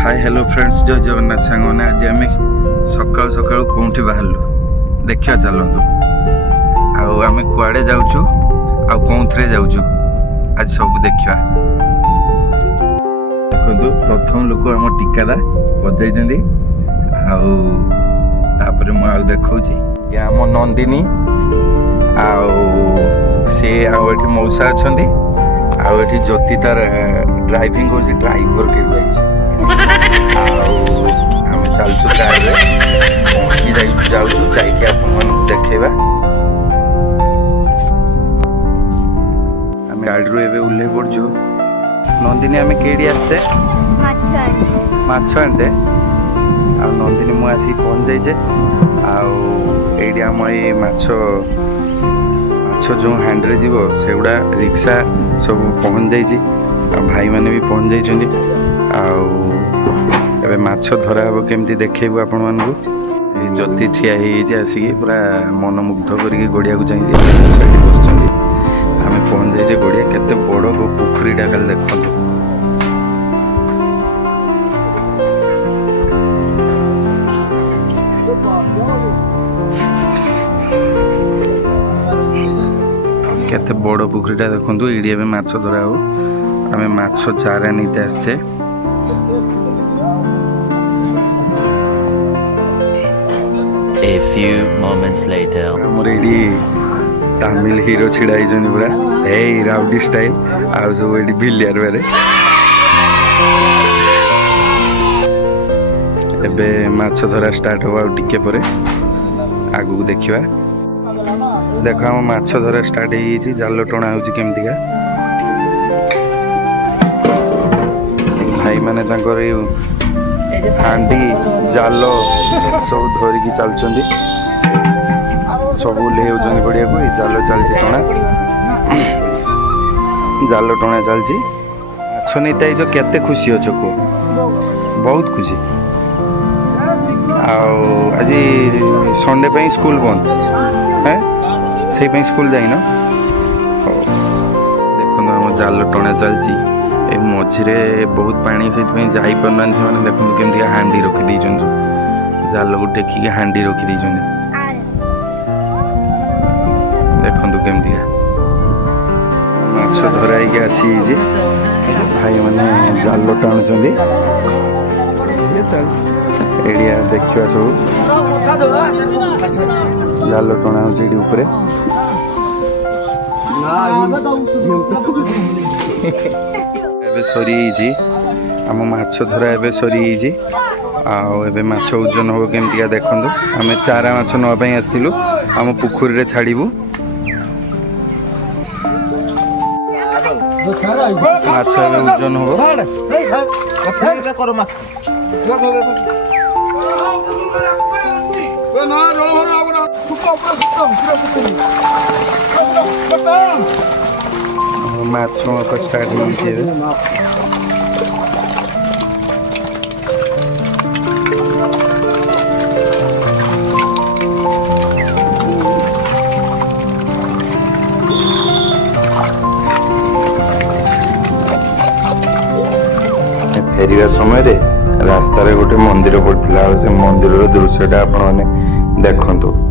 hi hello friends जय जगन्नाथ सांग मैंने आज आम सका सका कौटी बाहर देखा चलतु आम कुआड़े जाऊँ कौन जाऊँ आज सब देखा देखु प्रथम लोक आम टिकादा बजाई आपर मुझे देखा आम नंदिनी से मौसा अच्छा आठी ज्योति तार ड्राइविंग हो ड्राइवर के आम चलचु गाड़ी जाऊँ जाकि देखा आम गाड़ी ओह्ल पड़चु नंदिनी आम केड़ी आसचे माछ आनते आ नंदिनी मु आसी पहुँच जाइचे आईटी आम ये माछ जो हैंड्रे जीव से गुड़ा रिक्शा सब पहुँच जाइए भाई मैंने भी पहुँच जाइए आबे माछ धरा हम केमती देखू आपण मानू ज्योति ठिया आसिकी पूरा मनमुग्ध करके गड़िया को चाहिए बस आम पहुँच जाइए गड़िया केते बड़ पोखरीटा खाली देखु केते बड़ पोखरीटा देखु ये माछ धरा हो आम माछ चारा नीते आसचे A few moments later हमर एडी तमिल हीरो छिड़ा पूरा ए राउडी स्टाइल आ सब एडी भिलियर बेरे एबे माछ धरा स्टार्ट हो टिके परे आगु देखिबा देखो हम माछ धरा स्टार्ट हो जाल टणा हो केमतिका भाई माने तांकर हांडी जाल सब धरिकी चलुँच सब ले पड़िया को जाल चलती टणा जाल टणा चलती माछ नहीं ताई जो केते खुशी अच्छो को बहुत खुशी आज संडे पे स्कूल बंद है से स्कूल जाइन देखो हम जाल टणा चलती मझे बहुत पानी से जापना से देखो केमती हांडी रखी जाल को टेकिक हांडी रखी देखु केमती माछ धराई आसी भाई मैंने जाल टाणुंट एरिया देखा सब जाल टणा हो सरी आम माछ धरा एवं सरी आबे माछ ओजन हम केमतिका देखु आम चारा माछ नापी आसलु आम पुखुरी रे छाड़बू माछ ओजन हम माछ स्टार्ट हो फेरिया समय रे रास्ता रे गोटे मंदिर पड़ता से मंदिर दृश्यटा आपण मैंने देखंतु